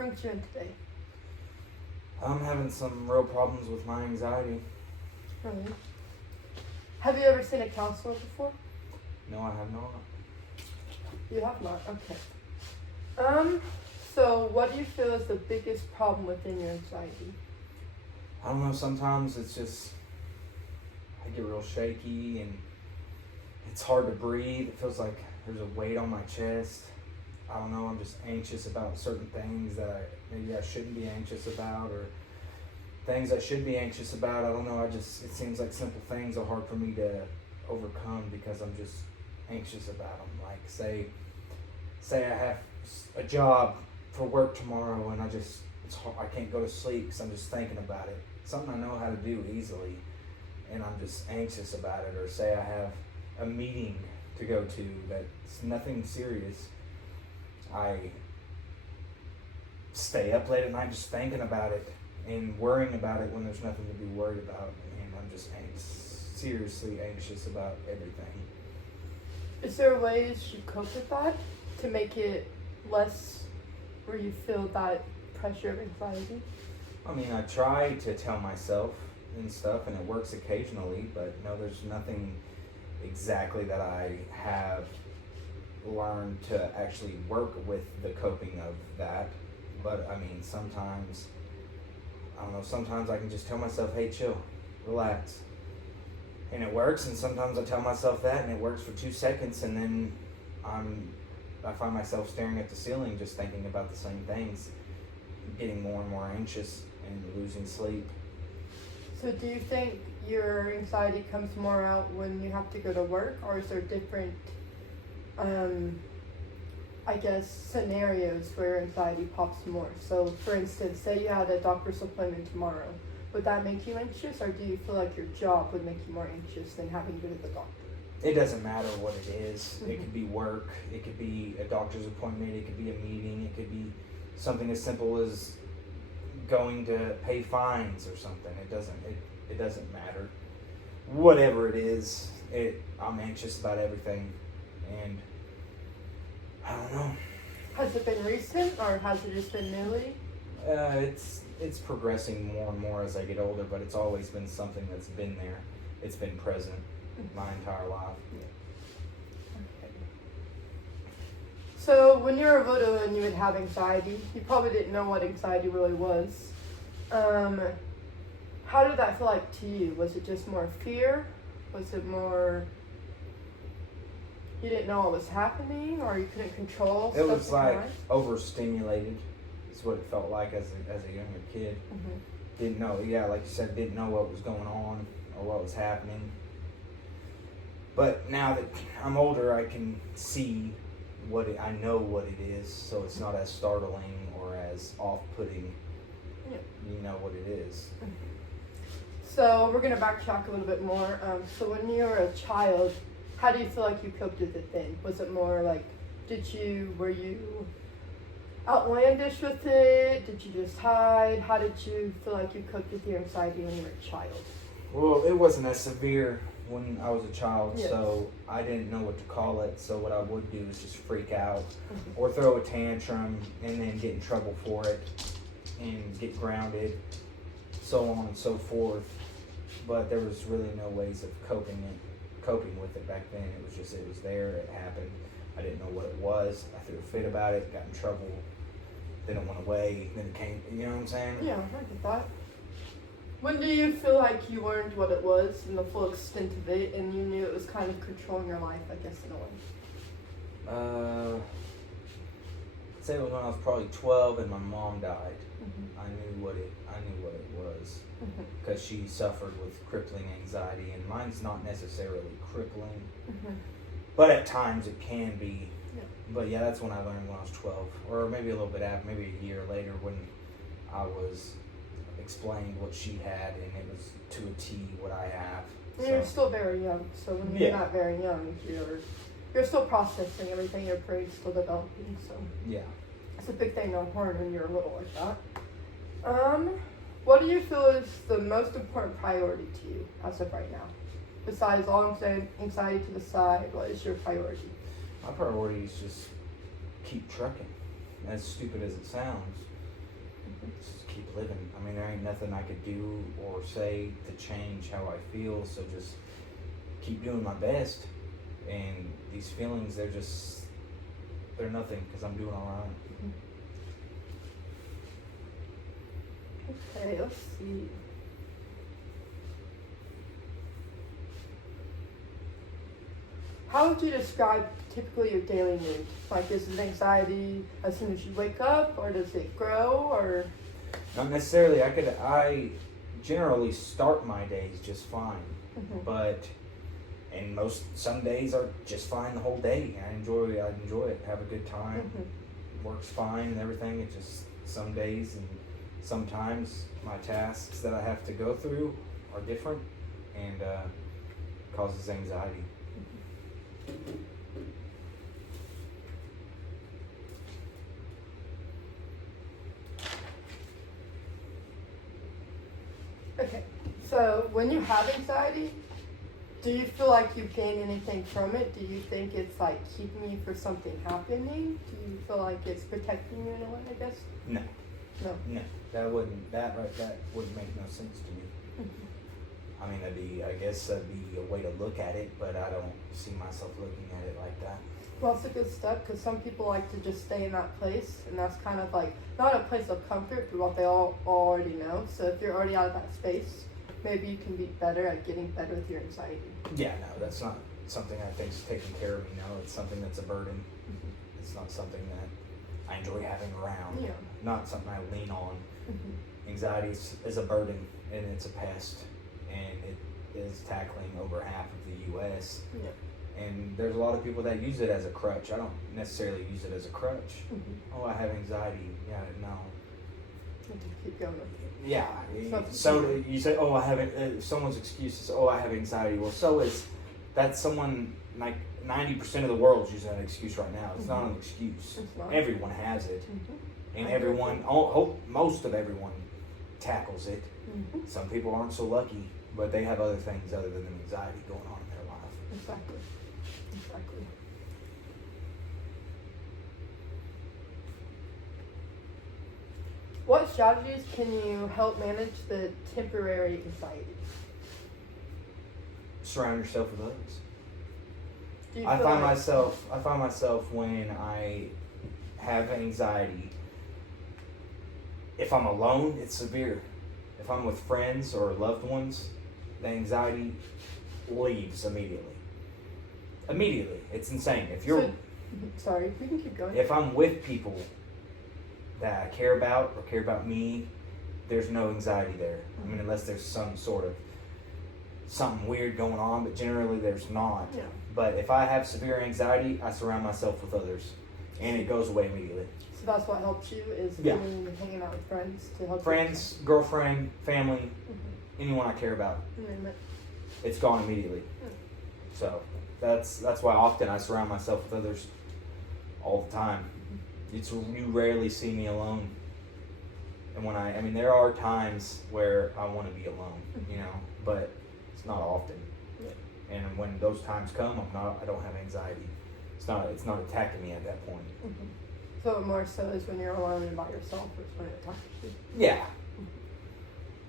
brings you in today? I'm having some real problems with my anxiety. Really? Have you ever seen a counselor before? No, I have not. You have not? Okay. So what do you feel is the biggest problem within your anxiety? I don't know, sometimes it's just, I get real shaky and it's hard to breathe. It feels like there's a weight on my chest. I don't know, I'm just anxious about certain things that maybe I shouldn't be anxious about, or things I should be anxious about. I don't know, it seems like simple things are hard for me to overcome because I'm just anxious about them. Like say I have a job for work tomorrow and it's hard, I can't go to sleep because I'm just thinking about it. Something I know how to do easily and I'm just anxious about it. Or say I have a meeting to go to that's nothing serious. I stay up late at night just thinking about it and worrying about it when there's nothing to be worried about. And I'm just seriously anxious about everything. Is there ways you cope with that to make it less where you feel that pressure of anxiety? I mean, I try to tell myself and stuff, and it works occasionally, but no, there's nothing exactly that I have learned to actually work with the coping of that. But I mean, sometimes, I don't know, sometimes I can just tell myself, hey, chill, relax. And it works, and sometimes I tell myself that, and it works for 2 seconds, and then I find myself staring at the ceiling just thinking about the same things, getting more and more anxious and losing sleep. So do you think your anxiety comes more out when you have to go to work, or is there different, scenarios where anxiety pops more? So for instance, say you had a doctor's appointment tomorrow. Would that make you anxious, or do you feel like your job would make you more anxious than having to go to the doctor? It doesn't matter what it is. Mm-hmm. It could be work, it could be a doctor's appointment, it could be a meeting, it could be something as simple as going to pay fines or something. It doesn't matter. Whatever it is, I'm anxious about everything, and I don't know. Has it been recent, or has it just been newly? It's progressing more and more as I get older, but it's always been something that's been there. It's been present my entire life. Okay. So when you were little and you would have anxiety, you probably didn't know what anxiety really was. How did that feel like to you? Was it just more fear? Was it more you didn't know what was happening, or you couldn't control? It was like overstimulated. Is what it felt like as a younger kid. Mm-hmm. Didn't know, like you said, didn't know what was going on or what was happening. But now that I'm older, I can see I know what it is, so it's not as startling or as off-putting. Yeah. You know what it is. Mm-hmm. So we're going to backtrack a little bit more. So when you were a child, how do you feel like you coped with it then? Was it more like, were you outlandish with it? Did you just hide? How did you feel like you coped with your anxiety when you were a child? Well, it wasn't as severe when I was a child, yes. So I didn't know what to call it. So what I would do is just freak out or throw a tantrum and then get in trouble for it and get grounded, so on and so forth. But there was really no ways of coping with it back then. It was there, it happened. I didn't know what it was. I threw a fit about it, got in trouble, then it went away, then it came, you know what I'm saying? Yeah, I get that. When do you feel like you learned what it was and the full extent of it, and you knew it was kind of controlling your life, I guess, in a way? I'd say it was when I was probably 12 and my mom died. Mm-hmm. I knew what it was because she suffered with crippling anxiety, and mine's not necessarily crippling, but at times it can be. Yeah. But yeah, that's when I learned when I was 12, or maybe a little bit after, maybe a year later when I was explained what she had, and it was to a T what I have. And you're still very young, so when you're not very young, you're still processing everything, your brain's still developing, so yeah. It's a big thing to learn when you're little like that. What do you feel is the most important priority to you as of right now? Besides all anxiety to the side, what is your priority? My priority is just keep trucking. As stupid as it sounds, just keep living. I mean, there ain't nothing I could do or say to change how I feel, so just keep doing my best. And these feelings, they're nothing because I'm doing all right. Okay, let's see. How would you describe typically your daily mood? Like, is it anxiety as soon as you wake up, or does it grow, or? Not necessarily. I generally start my days just fine, but some days are just fine the whole day. I enjoy it, have a good time, works fine and everything. It's just some days and sometimes my tasks that I have to go through are different and causes anxiety. Okay, so when you have anxiety, do you feel like you gain anything from it? Do you think it's like keeping you from something happening? Do you feel like it's protecting you in a way, I guess? No. No. That wouldn't make no sense to me. I mean, I guess that'd be a way to look at it, but I don't see myself looking at it like that. Well, it's a good step because some people like to just stay in that place, and that's kind of like not a place of comfort, but what they all already know. So if you're already out of that space, maybe you can be better at getting better with your anxiety. Yeah, no, that's not something I think is taking care of me. No, it's something that's a burden. It's not something that I enjoy having around. Yeah. Not something I lean on. Anxiety is a burden, and it's a pest, and it is tackling over half of the U.S. Yeah. And there's a lot of people that use it as a crutch. I don't necessarily use it as a crutch. Oh, I have anxiety. Yeah, no. Keep going. Yeah. So you say, oh, I have someone's excuse is, oh, I have anxiety. Well, that's someone like 90% of the world's using that excuse right now. It's not an excuse. It's not. Everyone has it, and most of everyone tackles it. Some people aren't so lucky, but they have other things other than anxiety going on in their life. Exactly. What strategies can you help manage the temporary anxiety? Surround yourself with others. Do you I feel find like- myself when I have anxiety, if I'm alone, it's severe. If I'm with friends or loved ones, the anxiety leaves immediately. It's insane. Sorry, we can keep going. If I'm with people that I care about or care about me, there's no anxiety there. I mean, unless there's some sort of something weird going on, but generally there's not. Yeah. But if I have severe anxiety, I surround myself with others, and it goes away immediately. So that's what helps you is hanging out with friends to help. Friends, girlfriend, family, anyone I care about, it's gone immediately. So that's why often I surround myself with others all the time. You rarely see me alone. And when there are times where I want to be alone, but it's not often. Yeah. And when those times come, I don't have anxiety. It's not attacking me at that point. So more so is when you're alone and by yourself is when it attacks you. Yeah.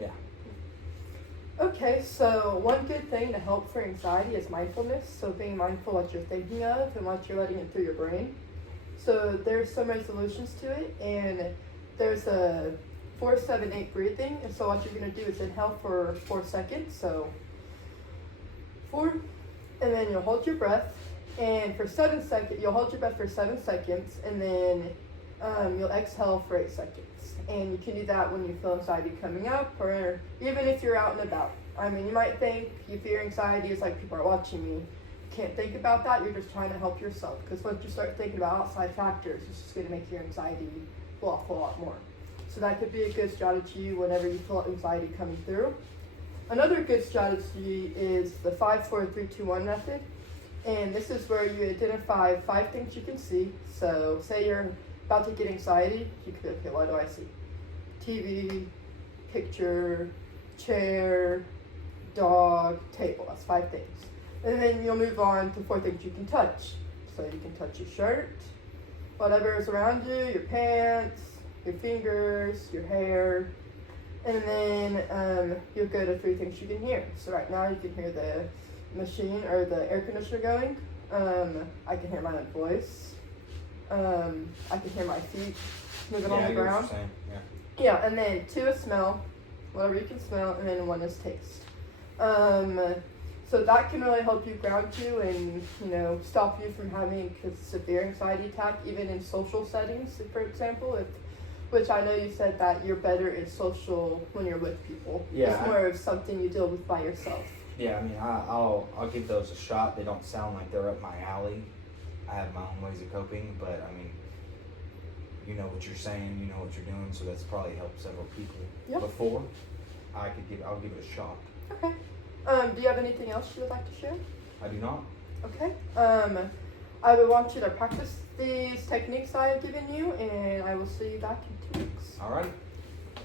Yeah. Okay, so one good thing to help for anxiety is mindfulness. So being mindful what you're thinking of and what you're letting in through your brain. So there's some resolutions to it, and there's a 4-7-8 breathing. And so what you're going to do is inhale for 4 seconds. So 4, and then you'll hold your breath. And for 7 seconds, you'll hold your breath for 7 seconds, and then you'll exhale for 8 seconds. And you can do that when you feel anxiety coming up, or even if you're out and about. I mean, you might think you fear anxiety is like people are watching me. Can't think about that. You're just trying to help yourself, because once you start thinking about outside factors, it's just going to make your anxiety go off a lot more. So that could be a good strategy whenever you feel anxiety coming through. Another good strategy is the 5-4-3-2-1 method. And this is where you identify 5 things you can see. So say you're about to get anxiety, you could be, okay, what do I see? TV, picture, chair, dog, table. That's 5 things. And then you'll move on to 4 things you can touch. So you can touch your shirt, whatever is around you, your pants, your fingers, your hair, and then you'll go to 3 things you can hear. So right now you can hear the machine or the air conditioner going. I can hear my own voice. I can hear my feet moving on I the get what ground. you're saying. Yeah. Yeah, and then 2 is smell, whatever you can smell, and then 1 is taste. So that can really help you ground you and, stop you from having a severe anxiety attack, even in social settings, for example, which I know you said that you're better in social when you're with people. Yeah, It's more of something you deal with by yourself. Yeah, I mean, I'll give those a shot. They don't sound like they're up my alley. I have my own ways of coping, but I mean, you know what you're saying, you know what you're doing, so that's probably helped several people before. I'll give it a shot. Okay. Do you have anything else you would like to share? I do not. Okay. I would want you to practice these techniques I have given you, and I will see you back in 2 weeks. All right.